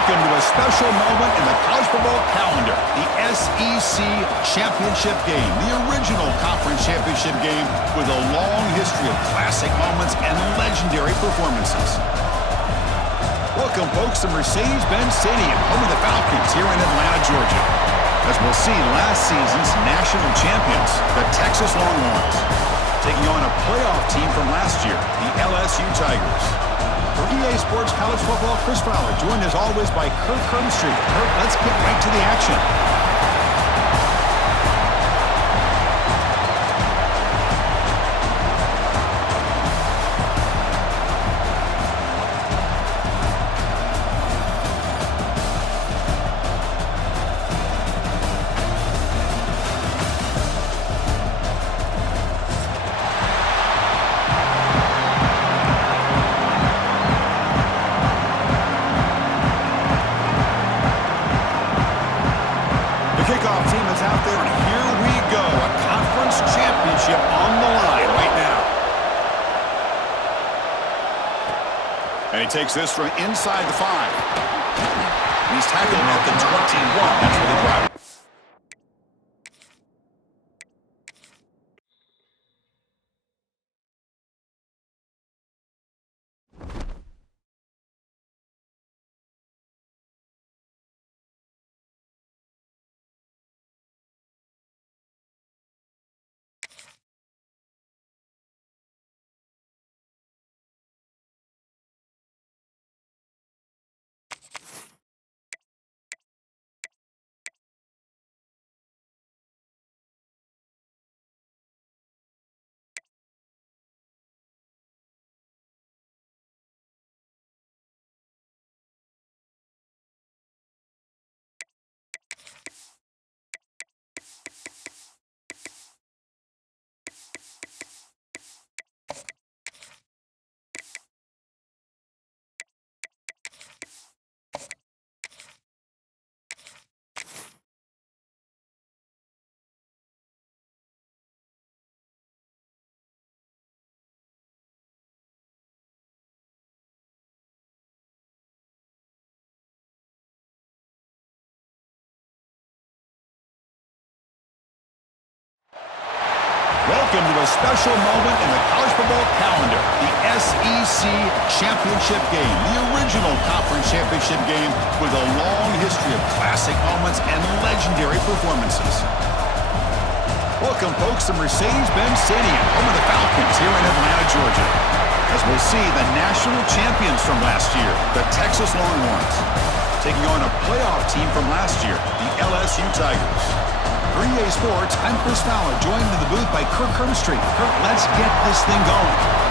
Welcome to a special moment in the college football calendar, the SEC Championship Game, the original conference championship game with a long history of classic moments and legendary performances. Welcome, folks, to Mercedes-Benz Stadium, home of the Falcons here in Atlanta, Georgia, as we'll see last season's national champions, the Texas Longhorns, taking on a playoff team from last year, the LSU Tigers. For EA Sports College Football, Chris Fowler, joined as always by Kirk Hermstreet. Kirk, let's get right to the action. Kickoff team is out there, and here we go. A conference championship on the line right now. And he takes this from inside the 5. And he's tackled at the 21. That's really driving. Welcome to a special moment in the college football calendar, the SEC Championship Game, the original conference championship game with a long history of classic moments and legendary performances. Welcome, folks, to Mercedes-Benz Stadium, home of the Falcons here in Atlanta, Georgia, as we'll see the national champions from last year, the Texas Longhorns, taking on a playoff team from last year, the LSU Tigers. For EA Sports, I'm Chris Fowler, joined in the booth by Kirk Hermstreet. Kirk, let's get this thing going.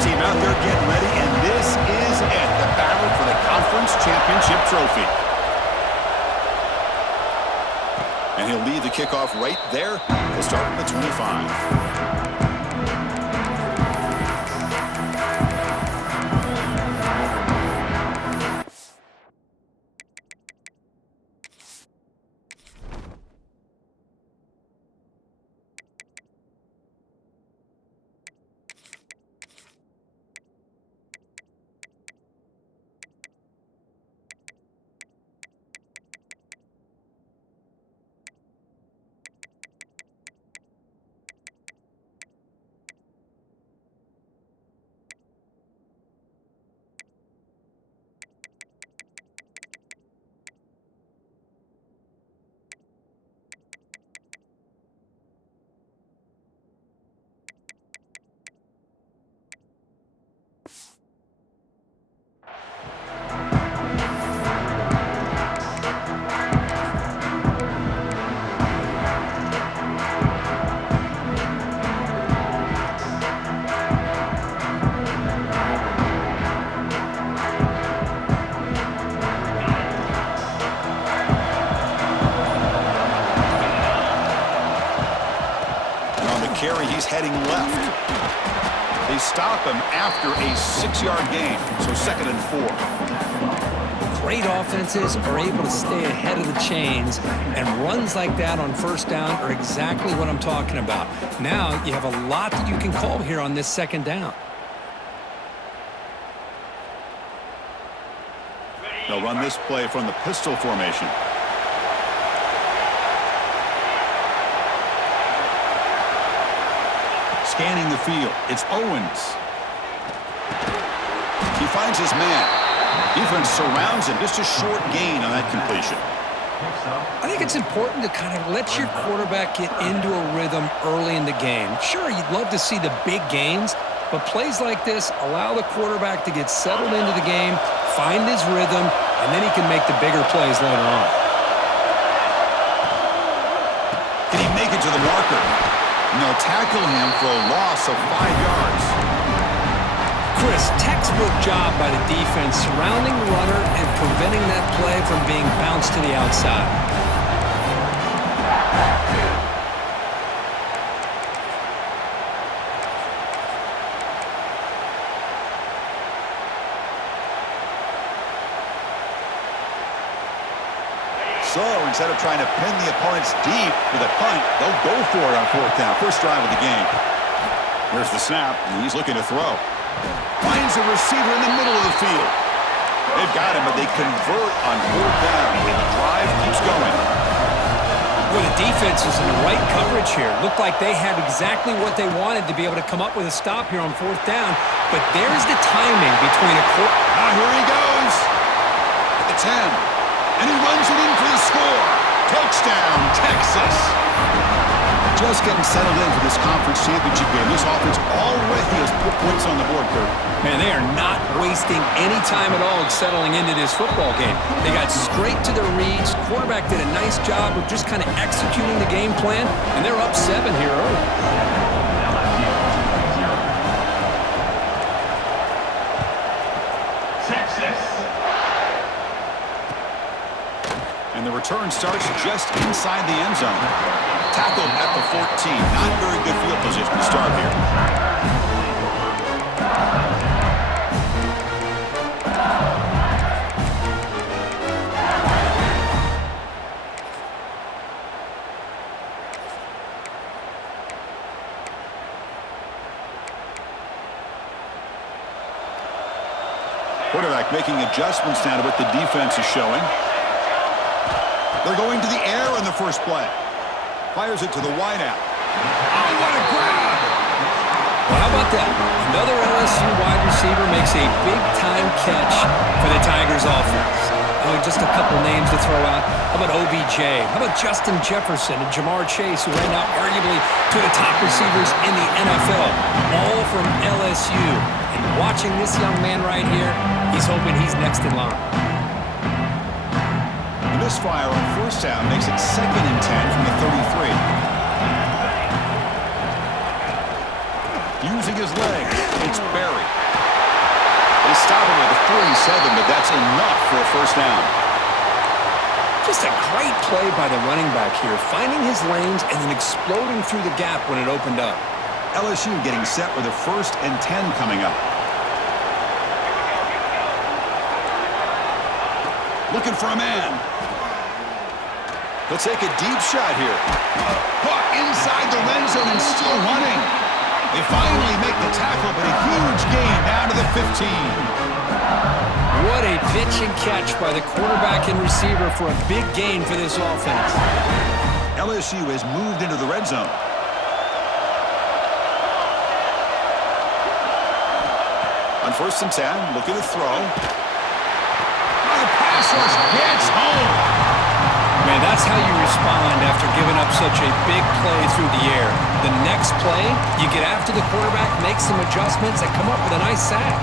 Team out there getting ready, and this is it, the battle for the conference championship trophy. And he'll lead the kickoff right there. He'll start from the 25. heading left. They stop him after a 6-yard gain, so 2nd and 4. Great offenses are able to stay ahead of the chains, and runs like that on 1st down are exactly what I'm talking about. Now you have a lot that you can call here on this 2nd down. They'll run this play from the pistol formation. Scanning the field, it's Owens. He finds his man. Defense surrounds him. Just a short gain on that completion. I think it's important to kind of let your quarterback get into a rhythm early in the game. Sure, you'd love to see the big gains, but plays like this allow the quarterback to get settled into the game, find his rhythm, and then he can make the bigger plays later on. Can he make it to the marker? And they'll tackle him for a loss of 5 yards. Chris, textbook job by the defense surrounding the runner and preventing that play from being bounced to the outside. So instead of trying to pin the opponents deep with a punt, they'll go for it on 4th down. First drive of the game. Here's the snap, and he's looking to throw. Finds a receiver in the middle of the field. They've got him, but they convert on 4th down, and the drive keeps going. Well, the defense is in the right coverage here. Looked like they had exactly what they wanted to be able to come up with a stop here on 4th down, but there's the timing between a quarter. Here he goes. At the 10. And he runs it in for the score. Touchdown, Texas. Just getting settled in for this conference championship game. This offense already has put points on the board, Kurt. Man, they are not wasting any time at all settling into this football game. They got straight to their reads. Quarterback did a nice job of just kind of executing the game plan, and they're up 7 here early. And the return starts just inside the end zone. Tackled at the 14. Not very good field position to start here. Quarterback making adjustments now to what the defense is showing. They're going to the air on the first play. Fires it to the wideout. Oh, what a grab! Well, how about that? Another LSU wide receiver makes a big-time catch for the Tigers offense. Oh, just a couple names to throw out. How about OBJ? How about Justin Jefferson and Jamar Chase, who right now arguably two of the top receivers in the NFL, all from LSU. And watching this young man right here, he's hoping he's next in line. Misfire on first down makes it 2nd and 10 from the 33. Using his legs, it's Berry. They stop him at the 47, but that's enough for a first down. Just a great play by the running back here, finding his lanes and then exploding through the gap when it opened up. LSU getting set with a 1st and 10 coming up. Looking for a man. He'll take a deep shot here. Caught inside the red zone and still running. They finally make the tackle, but a huge gain down to the 15. What a pitch and catch by the quarterback and receiver for a big gain for this offense. LSU has moved into the red zone. On 1st and 10, looking to throw. The pass rush gets home. Man, that's how you respond after giving up such a big play through the air. The next play, you get after the quarterback, make some adjustments, and come up with a nice sack.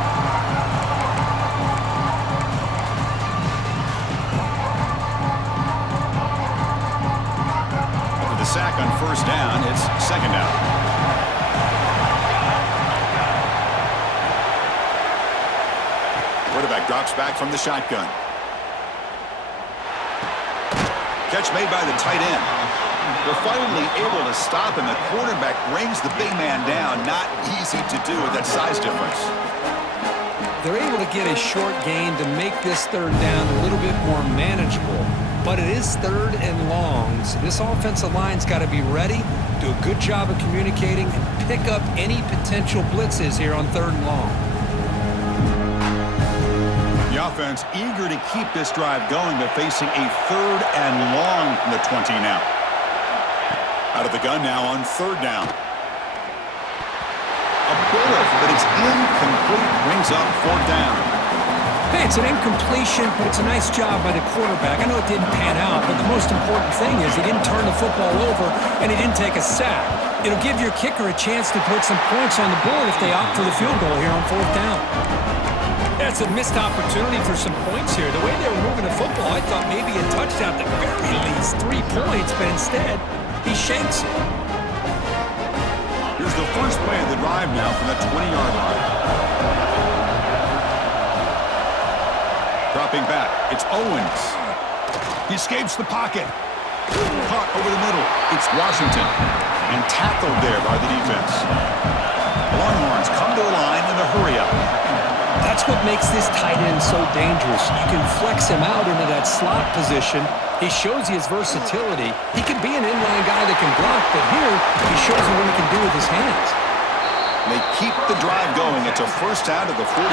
After the sack on 1st down, it's 2nd down. Quarterback drops back from the shotgun. Catch made by the tight end. They're finally able to stop him. The quarterback brings the big man down. Not easy to do with that size difference. They're able to get a short gain to make this third down a little bit more manageable. But it is third and long, so this offensive line's got to be ready, do a good job of communicating, and pick up any potential blitzes here on third and long. The offense eager to keep this drive going, but facing a third and long from the 20 now. Out of the gun now on third down. A bullet, but it's incomplete, brings up fourth down. Hey, it's an incompletion, but it's a nice job by the quarterback. I know it didn't pan out, but the most important thing is he didn't turn the football over and he didn't take a sack. It'll give your kicker a chance to put some points on the board if they opt for the field goal here on fourth down. That's a missed opportunity for some points here. The way they were moving the football, I thought maybe a touchdown at the very least, 3 points, but instead, he shanks it. Here's the first play of the drive now from the 20-yard line. Dropping back, it's Owens. He escapes the pocket. Caught over the middle. It's Washington. And tackled there by the defense. Longhorns come to the line in a hurry-up. That's what makes this tight end so dangerous. You can flex him out into that slot position. He shows you his versatility. He can be an inline guy that can block, but here he shows you what he can do with his hands. They keep the drive going. It's a first down to the 46.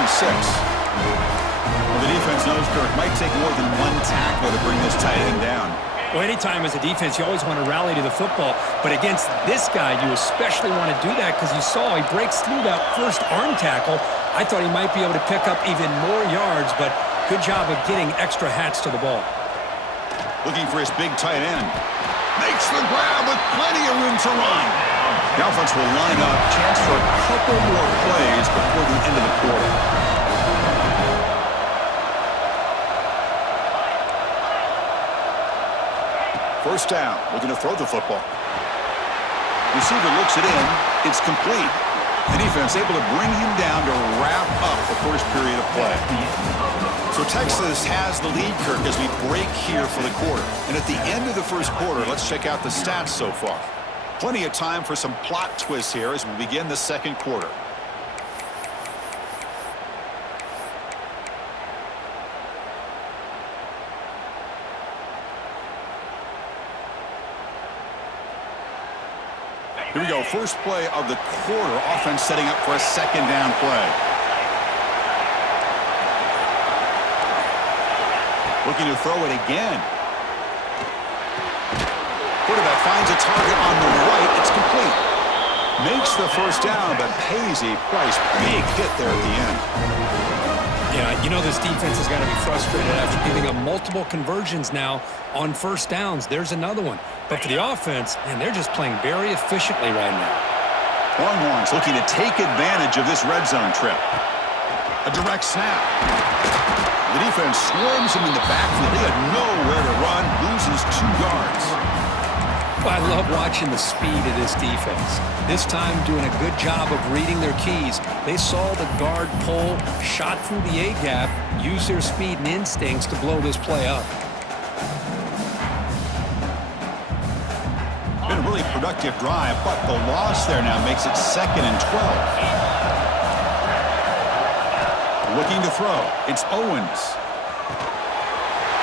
The defense knows Kirk might take more than one tackle to bring this tight end down. Well, anytime as a defense, you always want to rally to the football. But against this guy, you especially want to do that because you saw he breaks through that first arm tackle. I thought he might be able to pick up even more yards, but good job of getting extra hats to the ball. Looking for his big tight end. Makes the grab with plenty of room to run. The offense will line up. Chance for a couple more plays before the end of the quarter. First down, looking to throw the football. Receiver looks it in. It's complete. The defense able to bring him down to wrap up the first period of play. So Texas has the lead, Kirk, as we break here for the quarter. And at the end of the first quarter, let's check out the stats so far. Plenty of time for some plot twists here as we begin the second quarter. Here we go, first play of the quarter. Offense setting up for a second down play. Looking to throw it again. Quarterback finds a target on the right. It's complete. Makes the first down, but pays a price. Big hit there at the end. Yeah, you know this defense has got to be frustrated after giving up multiple conversions now on first downs. There's another one. But for the offense, man, they're just playing very efficiently right now. Longhorns looking to take advantage of this red zone trip. A direct snap. The defense swarms him in the backfield. He had nowhere to run, loses 2 yards. Well, I love watching the speed of this defense. This time doing a good job of reading their keys. They saw the guard pull, shot through the A-gap, used their speed and instincts to blow this play up. Been a really productive drive, but the loss there now makes it 2nd and 12. Looking to throw. It's Owens.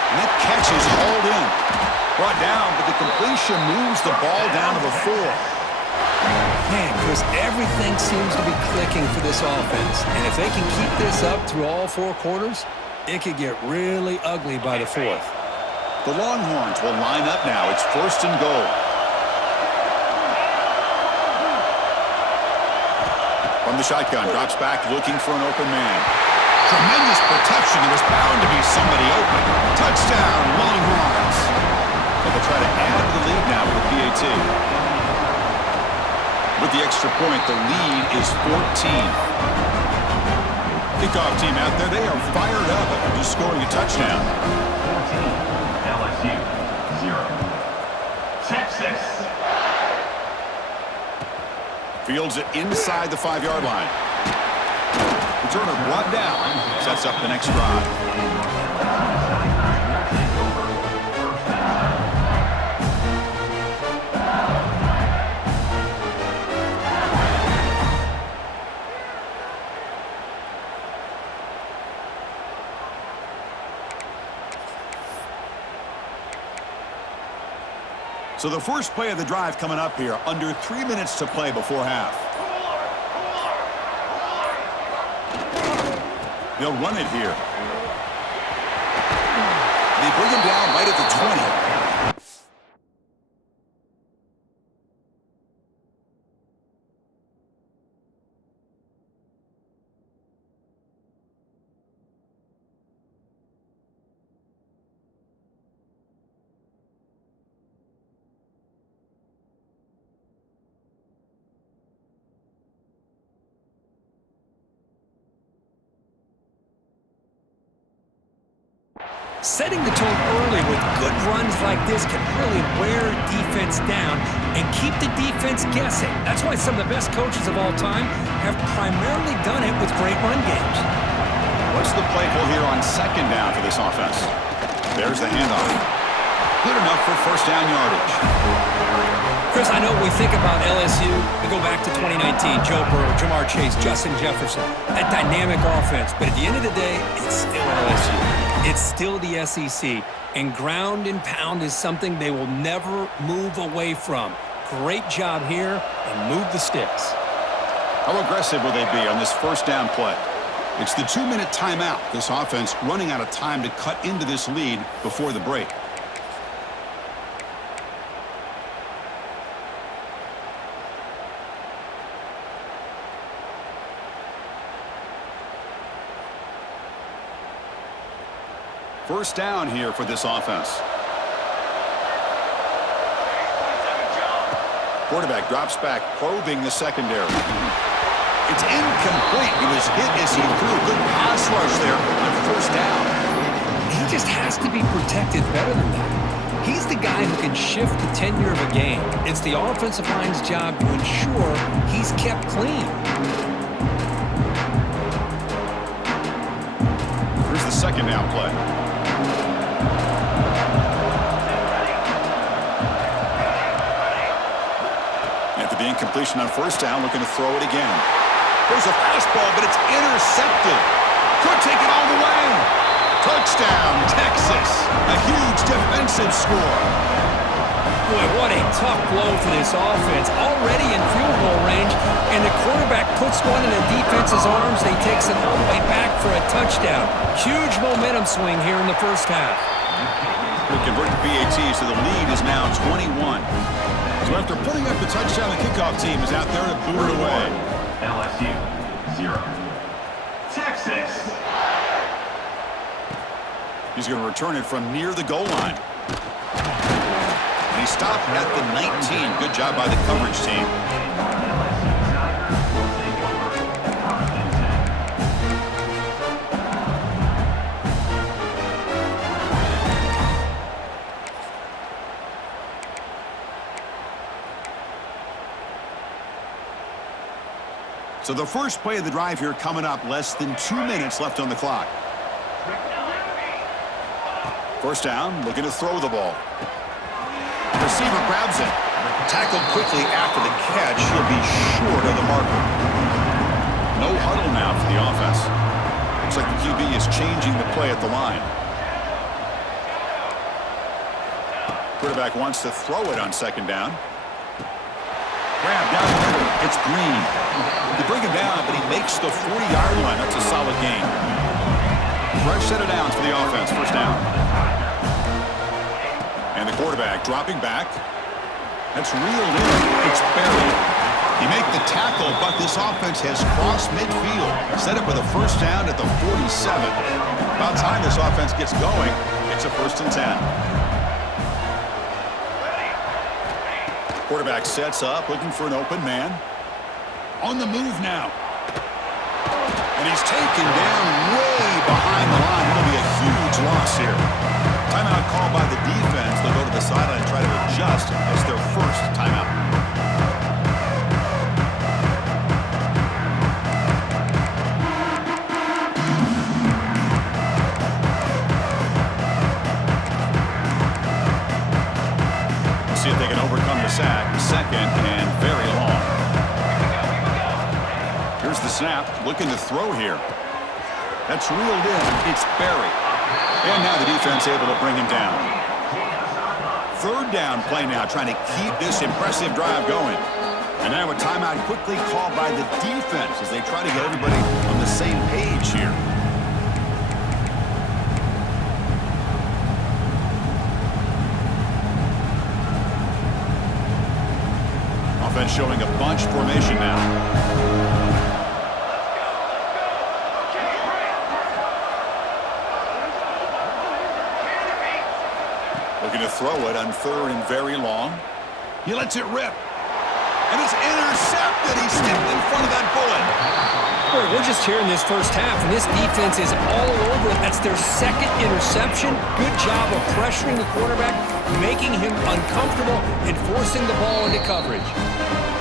And that catch is hauled in. Brought down, but the completion moves the ball down to the 4. Man, Chris, everything seems to be clicking for this offense. And if they can keep this up through all 4 quarters, it could get really ugly by the 4th. The Longhorns will line up now. It's 1st and goal. From the shotgun, drops back looking for an open man. Tremendous protection. There was bound to be somebody open. Touchdown, Longhorns. And they'll try to add to the lead now with the PAT. With the extra point, the lead is 14. Kickoff team out there, they are fired up after just scoring a touchdown. 14, LSU, 0. Texas. Fields it inside the 5-yard line. Returner brought down. Sets up the next drive. So the first play of the drive coming up here, under 3 minutes to play before half. They'll run it here. They bring him down right at the 20. Setting the tone early with good runs like this can really wear defense down and keep the defense guessing. That's why some of the best coaches of all time have primarily done it with great run games. What's the play call here on second down for this offense? There's the handoff. Good enough for first down yardage. Chris, I know we think about LSU, we go back to 2019, Joe Burrow, Jamar Chase, Justin Jefferson, that dynamic offense. But at the end of the day, it's still LSU. It's still the SEC, and ground and pound is something they will never move away from. Great job here, and move the sticks. How aggressive will they be on this first down play? It's the 2-minute timeout. This offense running out of time to cut into this lead before the break. First down here for this offense. Quarterback drops back, probing the secondary. It's incomplete. He was hit as he threw. Good pass rush there on first down. He just has to be protected better than that. He's the guy who can shift the tenure of a game. It's the offensive line's job to ensure he's kept clean. Here's the second down play. The incompletion on first down, looking to throw it again. There's a fastball, but it's intercepted. Could take it all the way. Touchdown, Texas. A huge defensive score. Boy, what a tough blow for this offense. Already in field goal range, and the quarterback puts one in the defense's arms, and he takes it all the way back for a touchdown. Huge momentum swing here in the first half. We convert to PAT, so the lead is now 21. So after putting up the touchdown, the kickoff team is out there to boot it away. LSU 0. Texas. He's going to return it from near the goal line. And he stopped at the 19. Good job by the coverage team. So the first play of the drive here coming up, less than 2 minutes left on the clock. First down, looking to throw the ball. Receiver grabs it. Tackled quickly after the catch. He'll be short of the marker. No huddle now for the offense. Looks like the QB is changing the play at the line. Quarterback wants to throw it on second down. Grab down the middle. It's Green. They bring him down, but he makes the 40-yard line. That's a solid gain. Fresh set of downs for the offense. First down. And the quarterback dropping back. That's reeled in. It's buried. He made the tackle, but this offense has crossed midfield. Set up with a first down at the 47. About time this offense gets going. It's a 1st and 10. Quarterback sets up, looking for an open man. On the move now. And he's taken down way behind the line. It'll be a huge loss here. Timeout called by the defense. They'll go to the sideline and try to adjust as their first timeout. See if they can overcome the sack. Second and very long. Here's the snap. Looking to throw here. That's reeled in. It's buried. And now the defense able to bring him down. third down play now, trying to keep this impressive drive going. And now a timeout quickly called by the defense as they try to get everybody on the same page here. Offense showing a bunch formation now. Looking to throw it on third and very long. He lets it rip. And it's intercepted. He stepped in front of that bullet. Boy, we're just here in this first half, and this defense is all over it. That's their second interception. Good job of pressuring the quarterback, making him uncomfortable, and forcing the ball into coverage.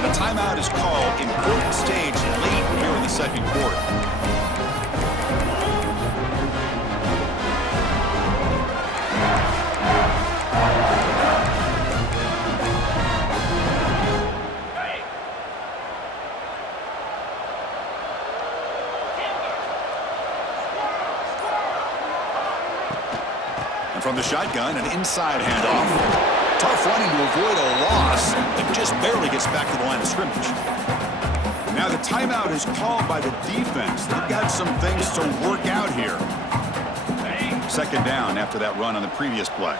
A timeout is called. Important stage late here in the second quarter. From the shotgun, an inside handoff. Tough running to avoid a loss, but just barely gets back to the line of scrimmage. Now the timeout is called by the defense. They've got some things to work out here. Second down after that run on the previous play.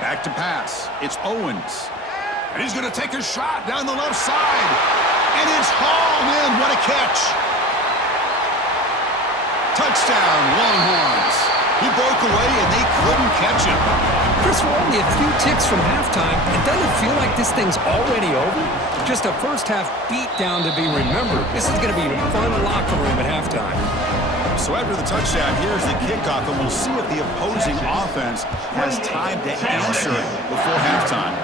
Back to pass. It's Owens. And he's going to take a shot down the left side. And it's hauled in. What a catch. Touchdown, Longhorns. He broke away, and they couldn't catch him. Chris, we're only a few ticks from halftime. It doesn't feel like this thing's already over. Just a first-half beatdown to be remembered. This is going to be a fun locker room at halftime. So after the touchdown, here's the kickoff, and we'll see if the opposing offense has time to answer before halftime.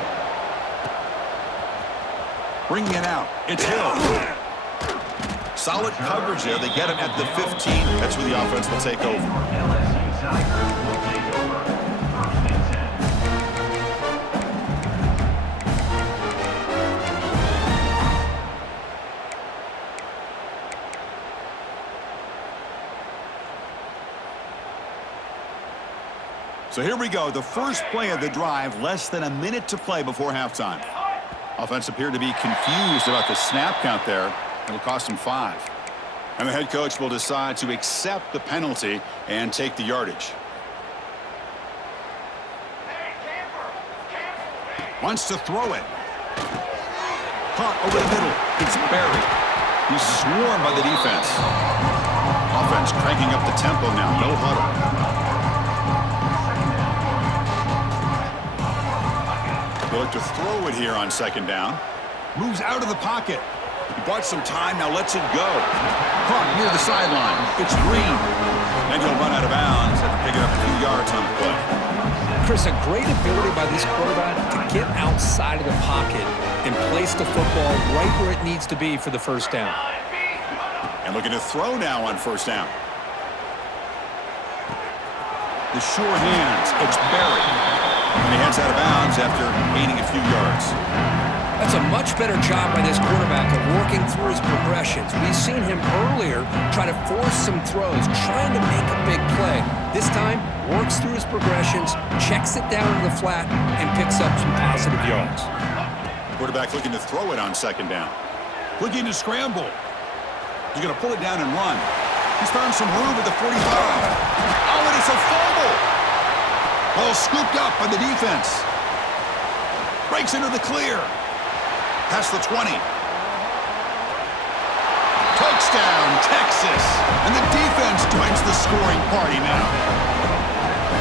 Bringing it out. It's Hill. Solid coverage there. They get him at the 15. That's where the offense will take over. LSU Tigers will take over. First and 10. So here we go. The first play of the drive, less than a minute to play before halftime. Offense appeared to be confused about the snap count there. It'll cost him 5. And the head coach will decide to accept the penalty and take the yardage. Wants to throw it. Caught over the middle. It's buried. He's swarmed by the defense. Offense cranking up the tempo now. No huddle. They look to throw it here on second down. Moves out of the pocket. He bought some time, now lets it go. Caught near the sideline. It's Green. And he'll run out of bounds after picking up a few yards on the play. Chris, a great ability by this quarterback to get outside of the pocket and place the football right where it needs to be for the first down. And looking to throw now on first down. The sure hands. It's buried. And he heads out of bounds after gaining a few yards. That's a much better job by this quarterback of working through his progressions. We've seen him earlier try to force some throws, trying to make a big play. This time, works through his progressions, checks it down to the flat, and picks up some positive yards. Quarterback looking to throw it on second down. Looking to scramble. He's going to pull it down and run. He's found some room at the 45. Oh, and it's a fumble. Ball scooped up by the defense. Breaks into the clear. Past the 20. Touchdown, Texas. And the defense joins the scoring party now.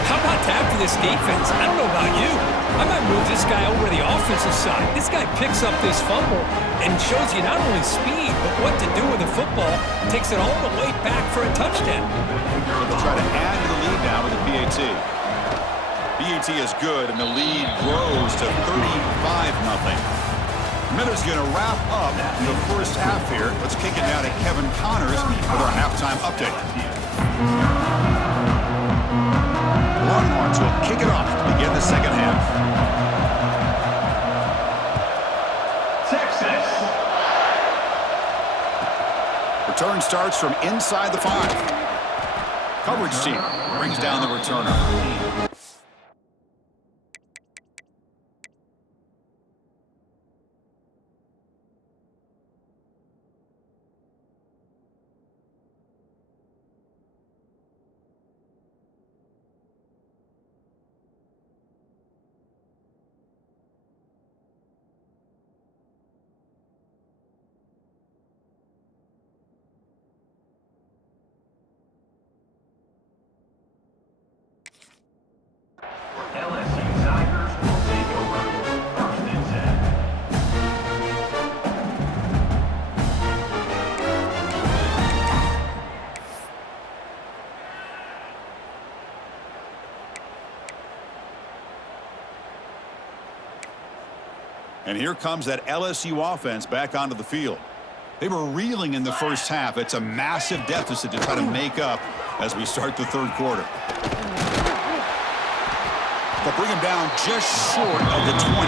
How about that for this defense? I don't know about you. I might move this guy over to the offensive side. This guy picks up this fumble and shows you not only speed, but what to do with the football. Takes it all the way back for a touchdown. So they'll try to add to the lead now with the PAT. PAT is good, and the lead grows to 35-0. Miller's going to wrap up the first half here. Let's kick it now to Kevin Connors with our halftime update. Longhorns will kick it off to begin the second half. Texas. Return starts from inside the 5. Coverage team brings down the returner. LSU Tigers will take over 1st and 10. And here comes that LSU offense back onto the field. They were reeling in the first half. It's a massive deficit to try to make up as we start the 3rd quarter. They'll bring him down just short of the 20.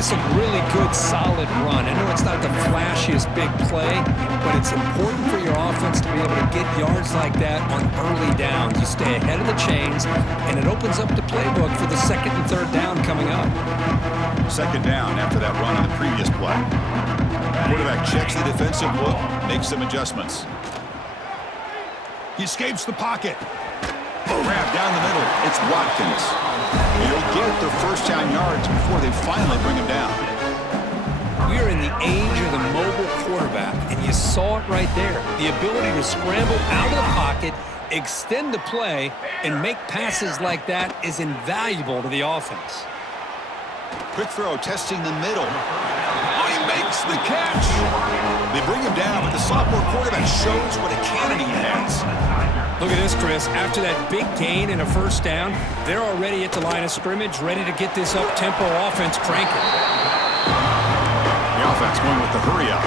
It's a really good, solid run. I know it's not the flashiest big play, but it's important for your offense to be able to get yards like that on early downs. You stay ahead of the chains, and it opens up the playbook for the 2nd and 3rd down coming up. 2nd down after that run on the previous play. Quarterback checks the defensive look, makes some adjustments. He escapes the pocket. Grab down the middle. It's Watkins. He'll get their 1st down yards before they finally bring him down. We are in the age of the mobile quarterback, and you saw it right there. The ability to scramble out of the pocket, extend the play, and make passes like that is invaluable to the offense. Quick throw, testing the middle. Oh, he makes the catch. They bring him down, but the sophomore quarterback shows what a cannon he has. Look at this, Chris. After that big gain and a 1st down, they're already at the line of scrimmage, ready to get this up-tempo offense cranking. The offense going with the hurry-up.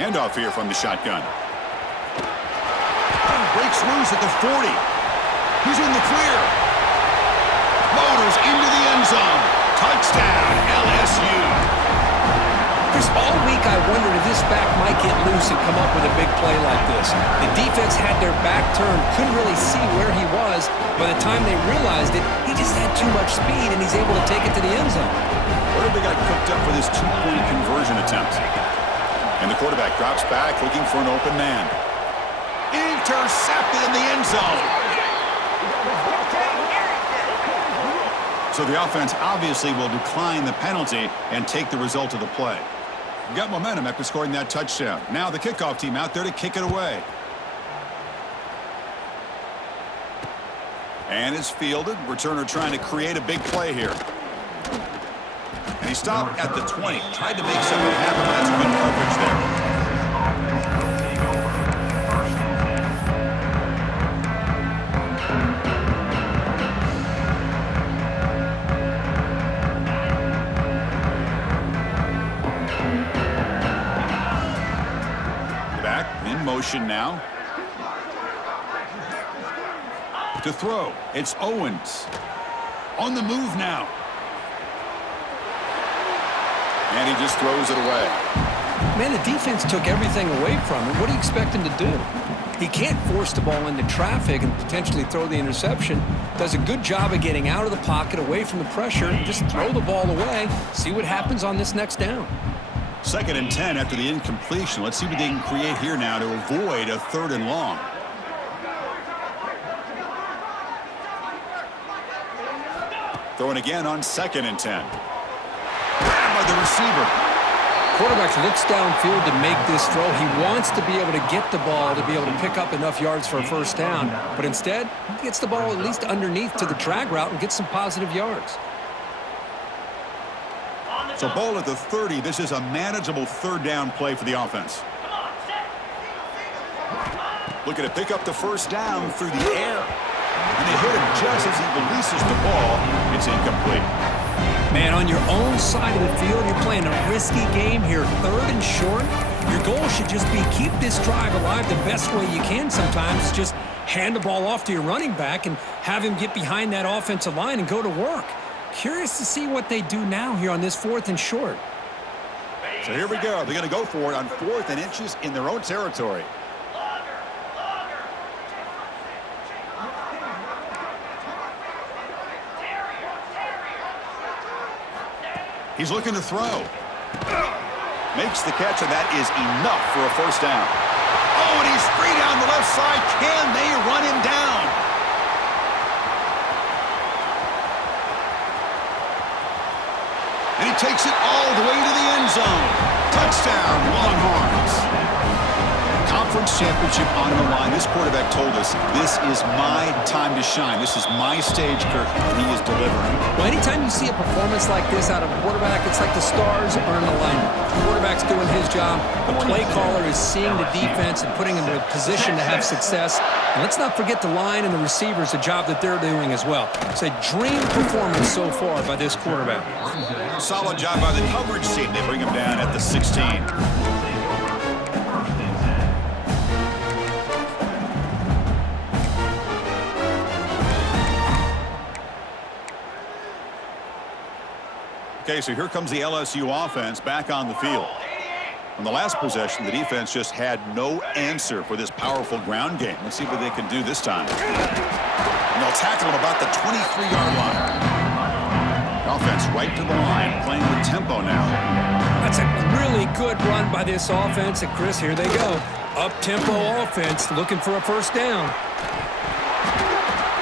Handoff here from the shotgun. Breaks loose at the 40. He's in the clear. Motors into the end zone. Touchdown, LSU. Chris, all week I wondered if this back might get loose and come up with a big play like this. The defense had their back turned, couldn't really see where he was. By the time they realized it, he just had too much speed, and he's able to take it to the end zone. What if they got cooked up for this 2-point conversion attempt? And the quarterback drops back, looking for an open man. Intercepted in the end zone. So the offense obviously will decline the penalty and take the result of the play. Got momentum after scoring that touchdown. Now the kickoff team out there to kick it away. And it's fielded. Returner trying to create a big play here. And he stopped at the 20. Tried to make something happen, but that's good coverage there. Motion now. To throw. It's Owens. On the move now. And he just throws it away. Man, the defense took everything away from him. What do you expect him to do? He can't force the ball into traffic and potentially throw the interception. Does a good job of getting out of the pocket, away from the pressure, and just throw the ball away. See what happens on this next down. 2nd and 10 after the incompletion. Let's see what they can create here now to avoid a 3rd and long. Throwing again on 2nd and 10. Grabbed by the receiver. Quarterback looks downfield to make this throw. He wants to be able to get the ball to be able to pick up enough yards for a 1st down. But instead, he gets the ball at least underneath to the drag route and gets some positive yards. So ball at the 30. This is a manageable 3rd down play for the offense. Looking to pick up the 1st down through the air. And they hit him just as he releases the ball. It's incomplete. Man, on your own side of the field, you're playing a risky game here. 3rd and short. Your goal should just be keep this drive alive the best way you can sometimes. Just hand the ball off to your running back and have him get behind that offensive line and go to work. Curious to see what they do now here on this 4th and short. So here we go. They're going to go for it on 4th and inches in their own territory. He's looking to throw. Makes the catch, and that is enough for a first down. Oh, and he's free down the left side. Can they run him down? And he takes it all the way to the end zone. Touchdown, Longhorns. Conference championship on the line. This quarterback told us, this is my time to shine. This is my stage, Kirk, and he is delivering. Well, anytime you see a performance like this out of a quarterback, it's like the stars are in alignment. The quarterback's doing his job. The play caller is seeing the defense and putting him in a position to have success. And let's not forget the line and the receivers, the job that they're doing as well. It's a dream performance so far by this quarterback. Solid job by the coverage team. They bring him down at the 16. Okay, so here comes the LSU offense back on the field. On the last possession, the defense just had no answer for this powerful ground game. Let's see what they can do this time. And they'll tackle him about the 23-yard line. Offense right to the line, playing with tempo now. That's a really good run by this offense. And Chris, here they go. Up-tempo offense looking for a first down.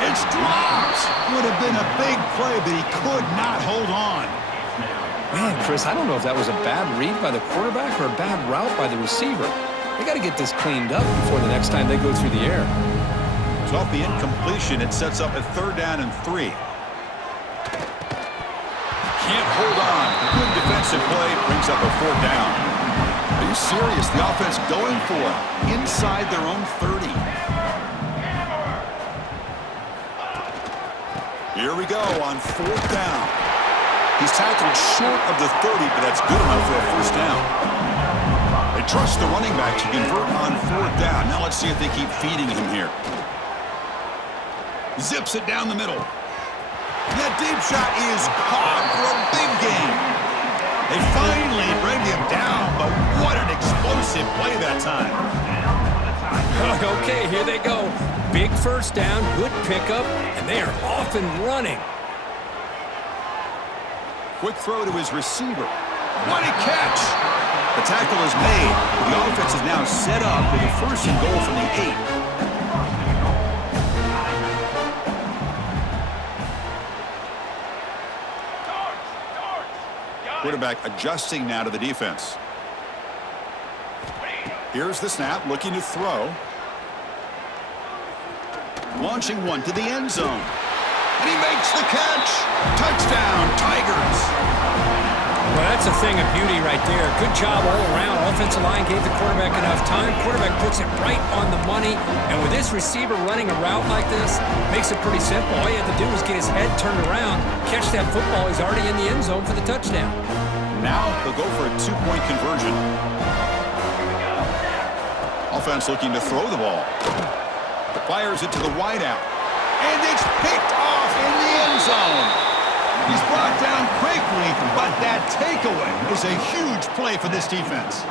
It's dropped. Would have been a big play, but he could not hold on. Man, Chris, I don't know if that was a bad read by the quarterback or a bad route by the receiver. They got to get this cleaned up before the next time they go through the air. So off the incompletion, it sets up a 3rd down and 3. Can't hold on. Good defensive play brings up a 4th down. Are you serious? The offense going for it inside their own 30. Here we go on 4th down. He's tackled short of the 30, but that's good enough for a first down. They trust the running back to convert on 4th down. Now let's see if they keep feeding him here. Zips it down the middle. That deep shot is caught for a big gain. They finally bring him down, but what an explosive play that time. Okay, here they go. Big first down, good pickup, and they are off and running. Quick throw to his receiver. What a catch! The tackle is made. The offense is now set up with a 1st and goal from the 8. Quarterback adjusting now to the defense. Here's the snap, looking to throw. Launching one to the end zone. And he makes the catch. Touchdown, Tigers. Well, that's a thing of beauty right there. Good job all around. Offensive line gave the quarterback enough time. Quarterback puts it right on the money. And with this receiver running a route like this, makes it pretty simple. All you have to do is get his head turned around, catch that football. He's already in the end zone for the touchdown. Now they'll go for a 2-point conversion. Offense looking to throw the ball. Fires it to the wideout. And it's picked off in the end zone. He's brought down quickly, but that takeaway is a huge play for this defense.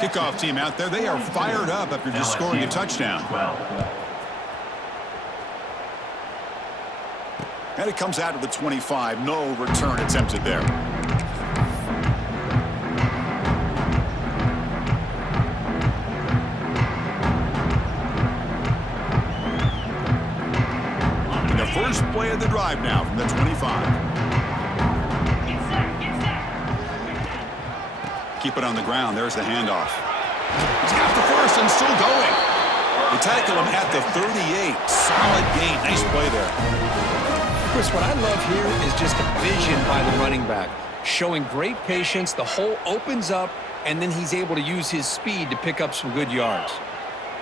Kickoff team out there, they are fired up after just scoring a touchdown. And it comes out of the 25. No return attempted there. First play of the drive now from the 25. Keep it on the ground. There's the handoff. He's got the first and still going. They tackle him at the 38. Solid gain. Nice play there. Chris, what I love here is just a vision by the running back. Showing great patience. The hole opens up, and then he's able to use his speed to pick up some good yards.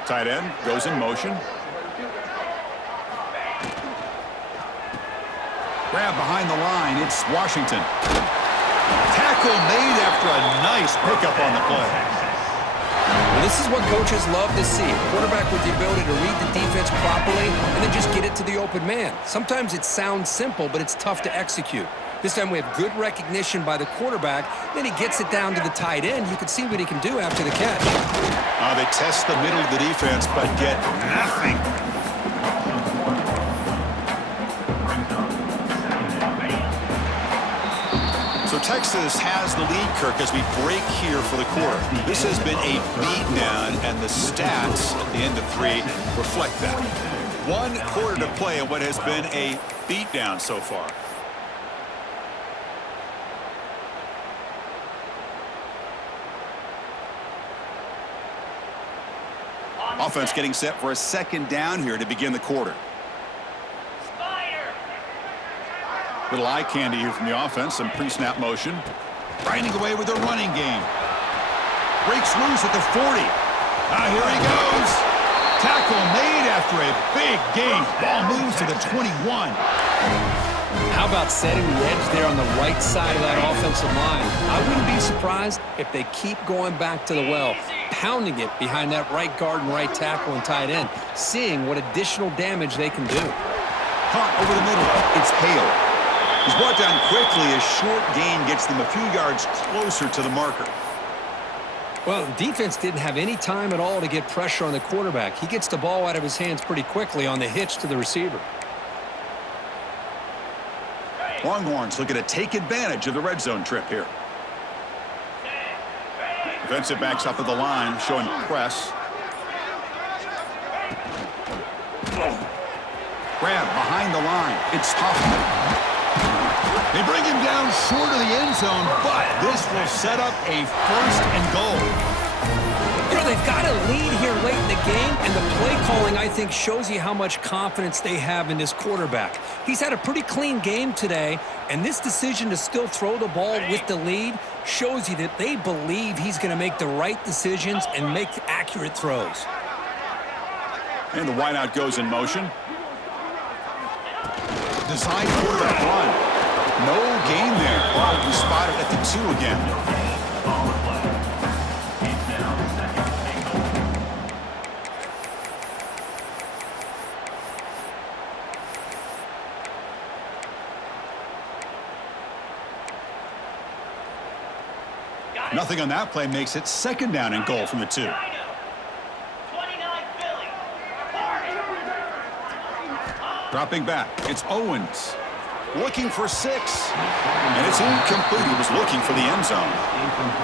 Tight end goes in motion. Grab behind the line. It's Washington. Tackle made after a nice pickup on the play. This is what coaches love to see. A quarterback with the ability to read the defense properly and then just get it to the open man. Sometimes it sounds simple, but it's tough to execute. This time we have good recognition by the quarterback. Then he gets it down to the tight end. You can see what he can do after the catch. They test the middle of the defense, but get nothing. So Texas has the lead, Kirk, as we break here for the quarter. This has been a beatdown, and the stats at the end of 3 reflect that. 1 quarter to play in what has been a beatdown so far. Offense getting set for a second down here to begin the quarter. Little eye candy here from the offense. Some pre-snap motion. Grinding away with a running game. Breaks loose at the 40. Here he goes. Tackle made after a big gain. Ball moves to the 21. How about setting the edge there on the right side of that offensive line? I wouldn't be surprised if they keep going back to the well, pounding it behind that right guard and right tackle and tight end, seeing what additional damage they can do. Caught over the middle. It's Hale. He's brought down quickly. A short gain gets them a few yards closer to the marker. Well, the defense didn't have any time at all to get pressure on the quarterback. He gets the ball out of his hands pretty quickly on the hitch to the receiver. Longhorns looking to take advantage of the red zone trip here. Defensive backs up at the line, showing press. Grab behind the line. It's Hoffman. They bring him down short of the end zone, but this will set up a 1st and goal. You know, they've got a lead here late in the game, and the play calling, I think, shows you how much confidence they have in this quarterback. He's had a pretty clean game today, and this decision to still throw the ball with the lead shows you that they believe he's going to make the right decisions and make accurate throws. And the wideout goes in motion. Design quarterback run. No gain there. Ball will be spotted at the 2 again. Nothing on that play makes it 2nd down and goal from the 2. Dropping back, it's Owens. Looking for 6. And it's incomplete. He was looking for the end zone.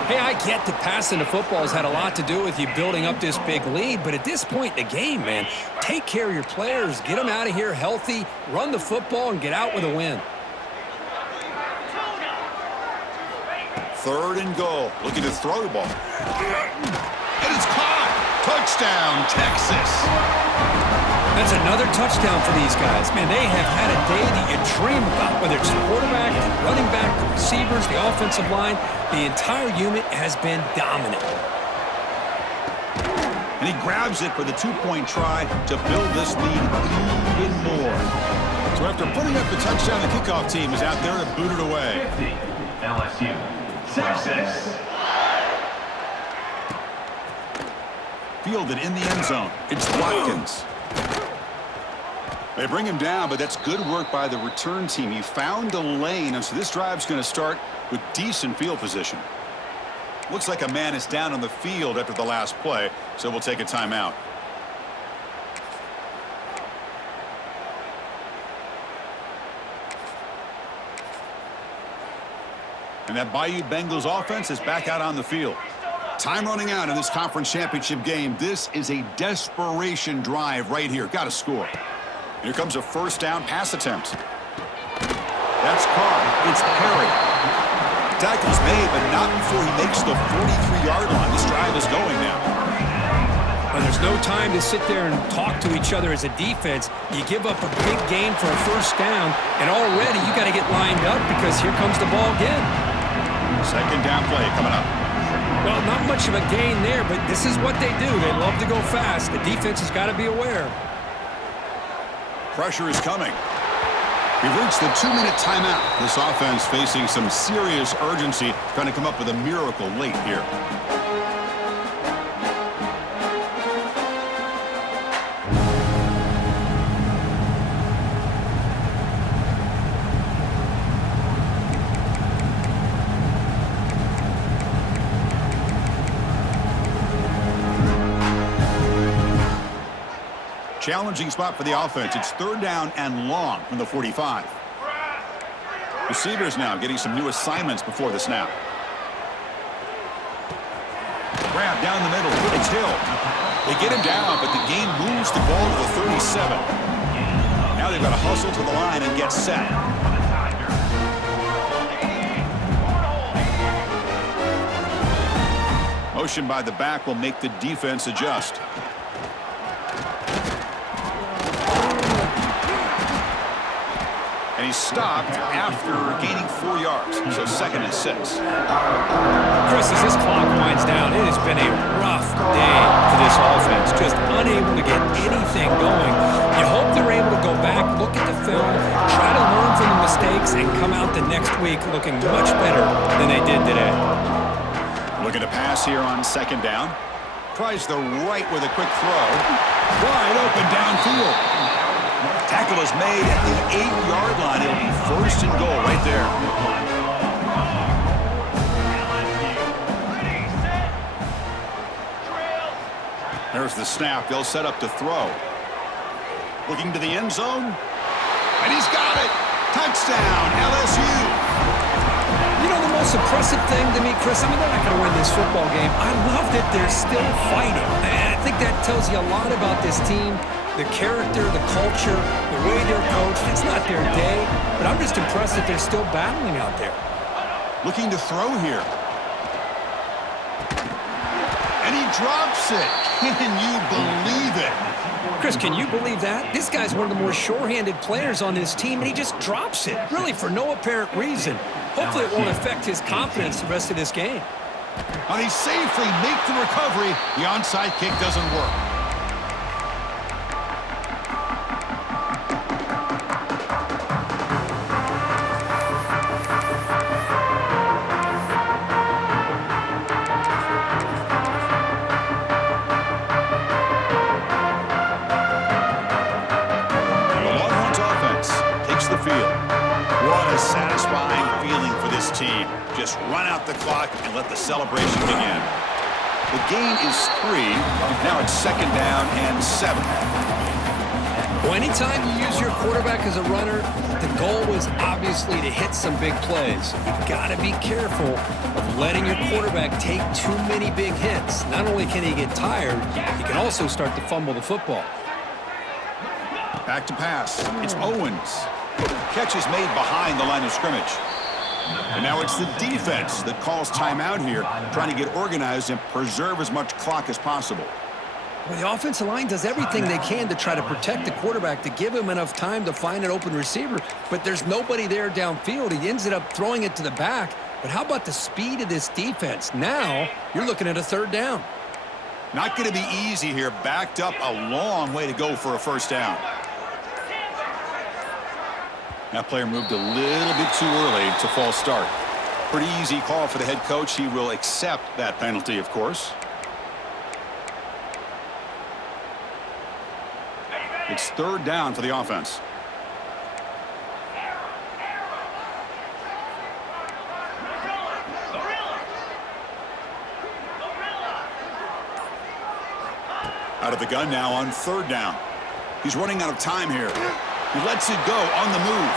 Hey, I get that passing the football has had a lot to do with you building up this big lead, but at this point in the game, man, take care of your players. Get them out of here healthy, run the football, and get out with a win. 3rd and goal. Looking to throw the ball. And it's caught. Touchdown, Texas. That's another touchdown for these guys. Man, they have had a day that you dream about, whether it's the quarterback, the running back, the receivers, the offensive line. The entire unit has been dominant. And he grabs it for the 2-point try to build this lead even more. So after putting up the touchdown, the kickoff team is out there to boot it away. 50, LSU. Texas. Fielded in the end zone. It's Watkins. They bring him down, but that's good work by the return team. He found a lane, and so this drive's going to start with decent field position. Looks like a man is down on the field after the last play, so we'll take a timeout. And that Bayou Bengals offense is back out on the field. Time running out in this conference championship game. This is a desperation drive right here. Got to score. Here comes a 1st down pass attempt. That's caught. It's Perry. Tackle's made, but not before he makes the 43-yard line. This drive is going now. Well, there's no time to sit there and talk to each other as a defense. You give up a big gain for a 1st down, and already you got to get lined up because here comes the ball again. 2nd down play coming up. Well, not much of a gain there, but this is what they do. They love to go fast. The defense has got to be aware. Pressure is coming. We've reached the 2-minute timeout. This offense facing some serious urgency, trying to come up with a miracle late here. Challenging spot for the offense. It's third down and long from the 45. Receivers now getting some new assignments before the snap. Grab down the middle. It's Hill. They get him down, but the game moves the ball to the 37. Now they've got to hustle to the line and get set. Motion by the back will make the defense adjust. And he's stopped after gaining 4 yards, so 2nd and 6. Chris, as this clock winds down, it has been a rough day for this offense. Just unable to get anything going. You hope they're able to go back, look at the film, try to learn from the mistakes, and come out the next week looking much better than they did today. Looking to pass here on 2nd down. Tries the right with a quick throw. Wide open downfield. Tackle is made at the 8-yard line. It'll be 1st and goal right there. There's the snap. They'll set up to throw. Looking to the end zone. And he's got it. Touchdown, LSU. You know, the most impressive thing to me, Chris, I mean, they're not going to win this football game. I love that they're still fighting. And I think that tells you a lot about this team, the character, the culture, the way they're coached. It's not their day, but I'm just impressed that they're still battling out there. Looking to throw here. And he drops it. Can you believe it? Chris, can you believe that? This guy's one of the more sure-handed players on this team, and he just drops it, really for no apparent reason. Hopefully it won't affect his confidence the rest of this game. And he safely makes the recovery. The onside kick doesn't work. Satisfying feeling for this team. Just run out the clock and let the celebration begin. The gain is 3. Now it's 2nd down and 7. Well, anytime you use your quarterback as a runner, the goal is obviously to hit some big plays. You've got to be careful of letting your quarterback take too many big hits. Not only can he get tired, he can also start to fumble the football. Back to pass. It's Owens. Catch is made behind the line of scrimmage. And now it's the defense that calls timeout here, trying to get organized and preserve as much clock as possible. Well, the offensive line does everything they can to try to protect the quarterback, to give him enough time to find an open receiver, but there's nobody there downfield. He ends up throwing it to the back. But how about the speed of this defense? Now you're looking at a 3rd down. Not going to be easy here. Backed up a long way to go for a 1st down. That player moved a little bit too early. It's a false start. Pretty easy call for the head coach. He will accept that penalty, of course. It's 3rd down for the offense. Out of the gun now on 3rd down. He's running out of time here. He lets it go on the move.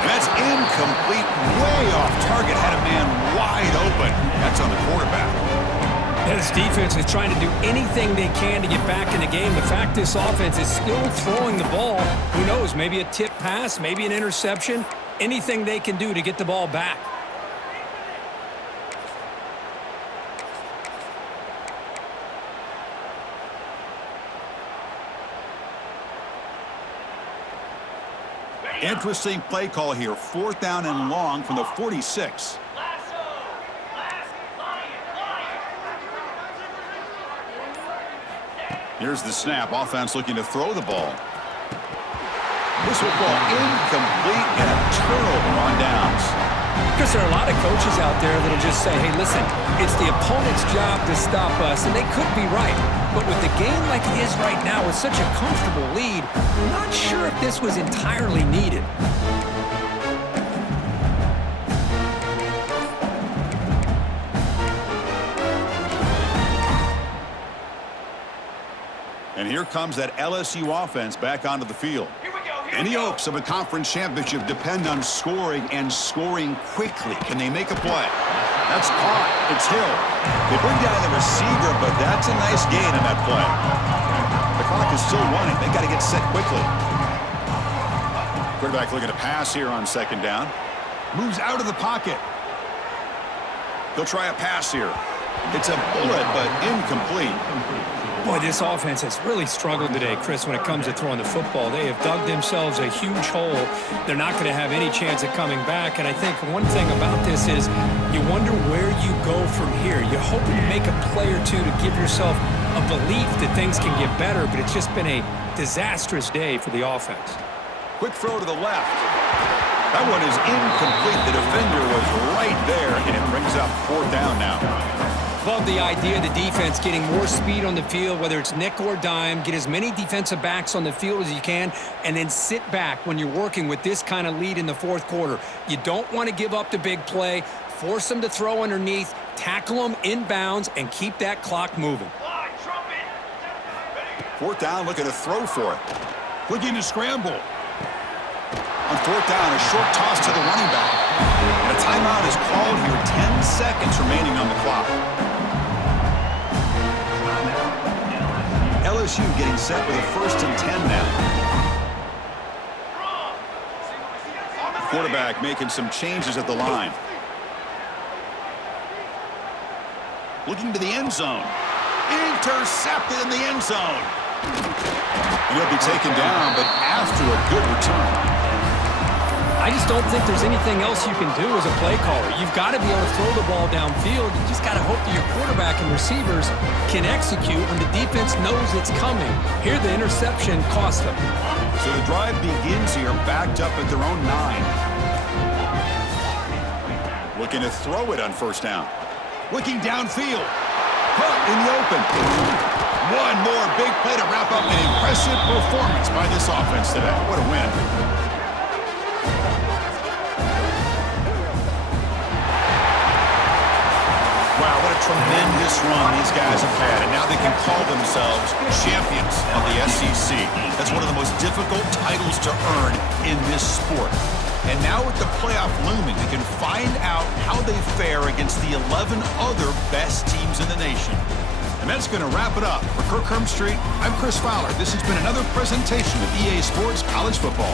And that's incomplete, way off target. Had a man wide open. That's on the quarterback. This defense is trying to do anything they can to get back in the game. The fact this offense is still throwing the ball, who knows, maybe a tip pass, maybe an interception, anything they can do to get the ball back. Interesting play call here. 4th down and long from the 46. Here's the snap. Offense looking to throw the ball. This will fall incomplete and a turnover on downs. Because there are a lot of coaches out there that will just say, hey, listen, it's the opponent's job to stop us, and they could be right. But with the game like it is right now with such a comfortable lead, I'm not sure if this was entirely needed. And here here comes that LSU offense back onto the field. Any hopes of a conference championship depend on scoring and scoring quickly. Can they make a play? That's caught. It's Hill. They bring down the receiver, but that's a nice gain on that play. The clock is still running. They got to get set quickly. Quarterback looking to pass here on second down. Moves out of the pocket. They'll try a pass here. It's a bullet, but incomplete. Boy, this offense has really struggled today, Chris, when it comes to throwing the football. They have dug themselves a huge hole. They're not going to have any chance of coming back. And I think one thing about this is you wonder where you go from here. You're hoping to make a play or two to give yourself a belief that things can get better, but it's just been a disastrous day for the offense. Quick throw to the left. That one is incomplete. The defender was right there, and it brings up fourth down now. Love the idea of the defense getting more speed on the field, whether it's nickel or dime. Get as many defensive backs on the field as you can, and then sit back when you're working with this kind of lead in the fourth quarter. You don't want to give up the big play. Force them to throw underneath, tackle them inbounds, and keep that clock moving. Fourth down, looking to throw for it. Looking to scramble. On fourth down, a short toss to the running back. And a timeout is called here. 10 seconds remaining on the clock. LSU getting set with a 1st and 10 now. Quarterback making some changes at the line. Looking to the end zone. Intercepted in the end zone. And he'll be taken down, but after a good return. I just don't think there's anything else you can do as a play caller. You've got to be able to throw the ball downfield. You just got to hope that your quarterback and receivers can execute when the defense knows it's coming. Here, the interception cost them. So the drive begins here, backed up at their own 9. Looking to throw it on first down. Looking downfield. Caught in the open. One more big play to wrap up an impressive performance by this offense today. What a win. Wow, what a tremendous run these guys have had, and now they can call themselves champions of the SEC. That's one of the most difficult titles to earn in this sport. And now with the playoff looming, they can find out how they fare against the 11 other best teams in the nation. And that's going to wrap it up. For Kirk Street, I'm Chris Fowler. This has been another presentation of EA Sports College Football.